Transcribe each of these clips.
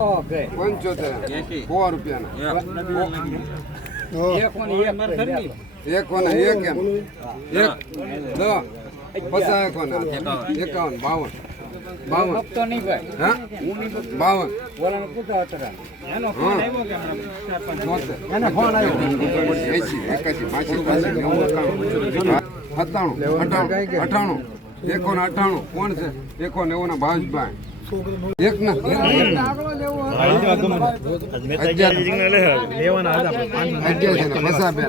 પંચોતેર સો રૂપિયાના એક કોને એક એમ એક પચાસ એકોને એકાવન બાવન બાવન હા બાવન સત્તાણું અઠાણું અઠાણું એકોને અઠાણું કોણ છે એકો નેવું ના ભાવેશભાઈ એક ના ને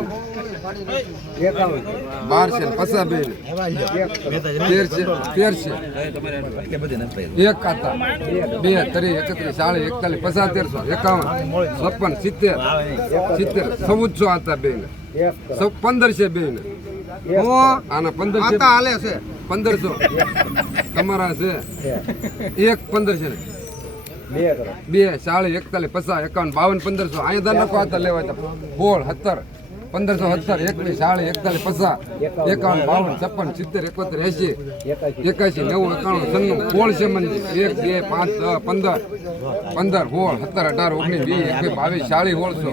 બાર છે ને પસા બેન તેર છે તેર છે એક ખાતા બે ત્રીસ એકત્રીસ ચાલીસ એકતાલીસ પચાસ તેરસો એકાવન છપ્પન સિત્તેર સિત્તેર ચૌદસો હતા બેન સૌ પંદર છે બેન હું આના પંદર છે હાલે છે પંદરસો. તમારા છે. એક પંદર છે બે ચાલીસ એકતાલીસ પચાસ એકાવન બાવન પંદરસો. અહીંયા નખો હતા લેવા હતા સોળ સત્તર પંદરસો સત્તર એકવીસ સાડી એકતાલીસ પચાસ એકાવન બાવન છપ્પન સિત્તેર એકોતેર એસી એકાસી નેવું એકાણું છન્નું સોળ છે મંદિર એક બે પાંચ છ પંદર પંદર હોળ સત્તર અઢાર ઓગણીસ વીસ એકવીસ બાવીસ સાડી સોળસો.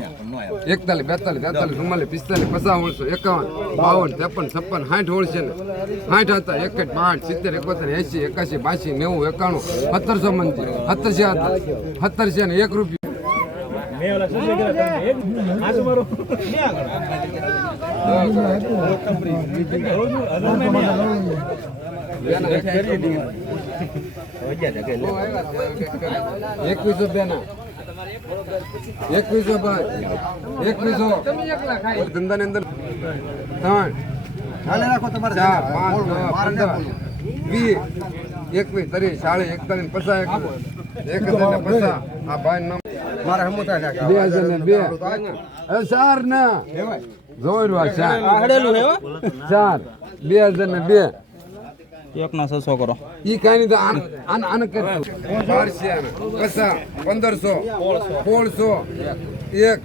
એકતાલીસ, બેતાલીસ તેતાલીસ ચુમ્માલીસ, પિસ્તાલીસ, પચાસ, ઓળસો, એકાવન, બાવન, ત્રેપન, છપ્પન, સાઠ ઓળશે ને. સાઠ હતા, એક જ પાંચ સિત્તેર, એકોતેર એસી એકાસી બાસી, નેવું, એકાણું, સત્તરસો મંદિર સત્તરસો હતા સત્તર ને એક રૂપિયો. એકવીસો બેના એકવીસો ભાઈ. એકવીસો ધંધાની અંદર ત્રણ. રાખો તમારે ચાર પાંચ પંદર. વીસ એકવીસ ત્રીસ ચાલીસ એકતાલીસ પચાસ એક હજાર ને પચાસ. આ ભાઈ નામ મારે બે હજાર ને બે. ચાર ના. જોઈ રહ્યો ચાર. ચાર. બે હજાર ને બે. એક ના છસો કરો. ઈ કઈ નહીં તો આન આન કરતું બારસે પચાસ પંદરસો સોળસો એક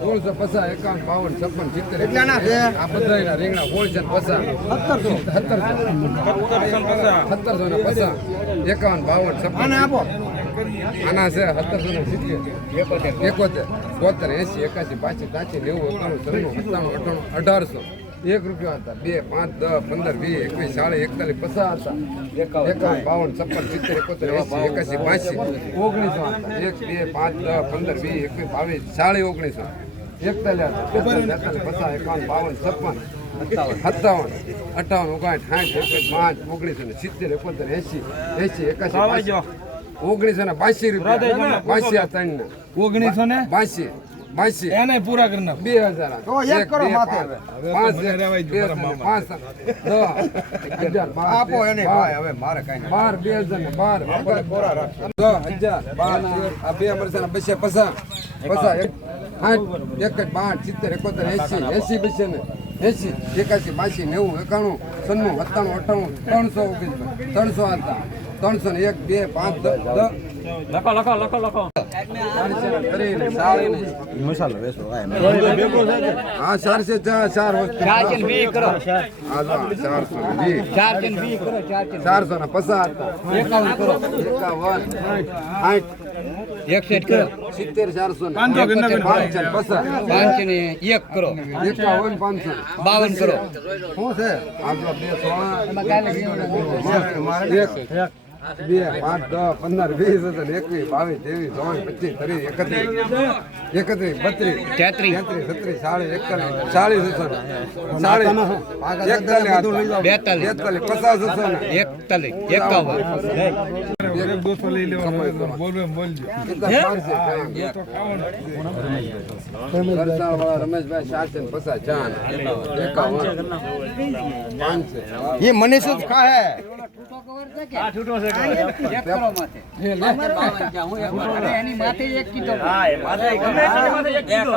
સોળસો પચાસ એકાવન બાવન છપ્પન સિત્તેર આ બધા રીંગણા સોળસો ને પચાસ. સત્તરસો. સત્તરસો. ને પચાસ. એકાવન બાવન છપ્પન. આપો. આના છે સત્તરસો ને સિત્તેર. એકોતેર બોતેર એસી એકાસી પાછી ત્યાંસી નેવું એકાણું ત્રણું સત્તાણું અઠાણું અઢારસો. એક રૂપિયા હતા. બે પાંચ દસ પંદર વીસ એકવીસ ચાલીસ એકતાલીસ પચાસ હતા. એકાવન. બાવન છપ્પન સિત્તેર એકોતેર એસી એકાસી પાંચસી ઓગણીસો હતા. એક બે પાંચ દસ પંદર વીસ એકવીસ બાવીસ ચાલીસ ઓગણીસો. એકતાલીસ બેતાલીસ પચાસ એકાવન બાવન છપ્પન સત્તાવન. અઠાવન ઓગણ સાઠ એકવીસ પાંચ ઓગણીસો ને સિત્તેર એકોતેર એસી એસી એકાસી બાસી. ઓગણીસો ને બાસી રૂપિયા. બાસી આ ત્રણ ઓગણીસો ને? બાસી. બાસી. એને પૂરા કરી નાખો. બે હજાર તો એક કરો માથે. બાર, આપો બે, એને ભાઈ હવે મારે કઈ બાર બે હજાર બાર. હજાર બાર આ બે વર્ષના બસે પસા. પસા એક આઠ એક પાંચ સિત્તેર એકોતેર એસી એસી બસે ને. એસી એકાસી બાસી નેવું એકાણું સન્નું સત્તાણું અઠ્ઠાણું ત્રણસો ઓગણીસ ત્રણસો હતા ત્રણસો ને એક બે પાંચ દસ દસ લખો લખો લખો લખો. મસાલો હા ચાર છે ચાર ચાર વસ્તુ. હા જો, ચારસો વીસ. ચારસો ને પચાસ. એકાવન કરો. એકાવન. કરો. સિત્તેર ચારસો પાંચસો ને એક કરો. એકાવન પાંચસો. બાવન કરો. શું છે? જો બે એક. બે પાંચ દસ પંદર વીસ હજાર એકવીસ બાવીસ ત્રેવીસ ચોવીસ પચીસ ત્રીસ એકત્રીસ એકત્રીસ બત્રીસ તેત્રીસ. તેત્રીસ છત્રીસ ચાલીસ એકતાલીસ ચાલીસ હજાર ચાલીસ એકતાલીસ બેતાલીસ બેતાલીસ પચાસ હજાર ને. એકતાલીસ એકાવન. એક દોસ્તો લઈ લેવાનો બોલવે એમ બોલજો વરસાદવાળા રમેશભાઈ સાતસો ને પચાસ ચાર એકાવન પાંચસો એ મને શું ખાય એક કરો માથે એક માથે. અરે માથે એક કીધો.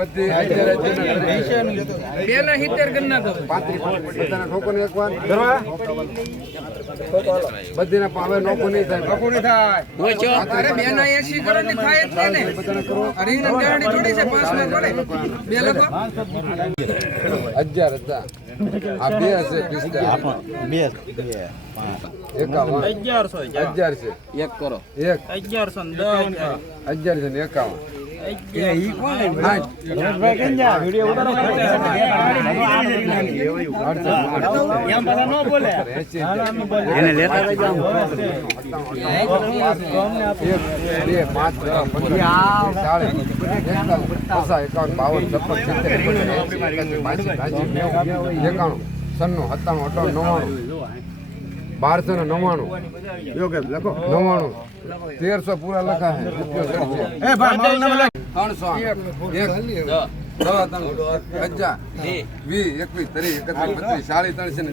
બધી અગિયાર અગિયાર બે ના સિત્તેર કરી નાખો બધાના ઠોકો ને એક વાર બધીના પાવે નોકો નહીં થાય. કોની થાય. અરે બે ના એસી કરો ને થાય જ ને. બધાને કરો. અરે થોડી છે પાંચ ના પડે. બે લખો અગિયાર હતા. આ બે હશે પિસ્તાલીસ એકાવન. અગિયાર છે. એક કરો. એક. અગિયારસો છે ને એકાવન. ચાલીસ એકતાલીસ એકાવન બાવન છપ્પન સિત્તેર સન્નું સત્તાણું અઠાણું નવ્વાણું. બારસો ને નવ્વાણું. નવ્વાણું. તેરસો પૂરા લખા છે રૂપિયો સરશે એ ભાઈ મારું નામ લખ. ત્રણસો વીસ એકવીસ ત્રીસ એકત્રીસ બત્રીસ સાડી ત્રણસો ને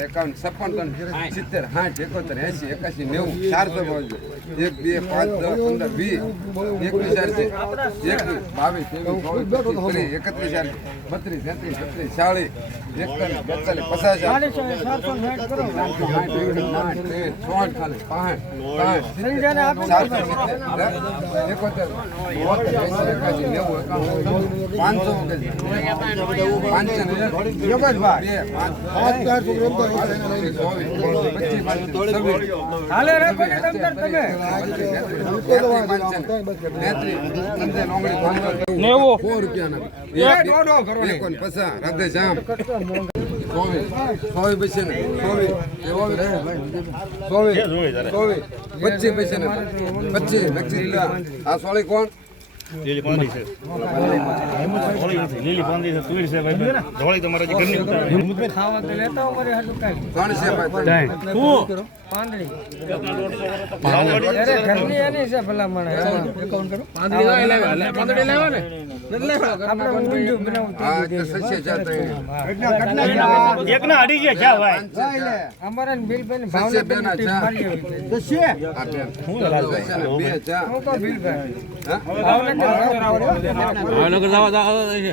એકાવન છપ્પન ત્રણ સિત્તેર સાઠ એકોતેર એસી એકાસી નેવું ચારસો બાજુ એક બે પાંચ દસ પંદર વીસ એકવીસ ચારસી એકવીસ બાવીસ ત્રેવીસ ચોવીસ ત્રીસ એકત્રીસ ચાલીસ બત્રીસ તેત્રીસ બેતાલીસ પચાસ સાઠ ચોસઠ ખાલી પાંચ સાઠ ચારસો સિત્તેર એકોતેર એકાસી નેવું એકાણું પાંચસો પાંચસો પચીસ હાલે રાખો તમે નેવું સો રૂપિયાના પચાસ રાધે શ્યામ ચોવીસ ચોવીસ ને ચોવીસ ચોવીસ ચોવીસ પચીસ પૈસે ને પચીસ નક્કી આ સોળી કોણ લીલી પાંદી છે. લીલી પાંદી છે તુવેર છે ભાઈ. ધોળી તમારા જે ઘરની છે સસ્ય જાત અહીં. એક ના અઢી ગયા ક્યાં ભાઈ. સસ્ય બે ના. ચા. આ બે. સસ્ય ને બે ચા. હા? પચાસ હાથ છે.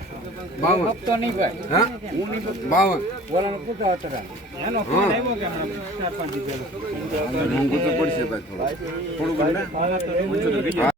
એનો બાવન બાવન હા? બાવન. હા. મોંઘું તો પડશે ભાઈ થોડું. થોડું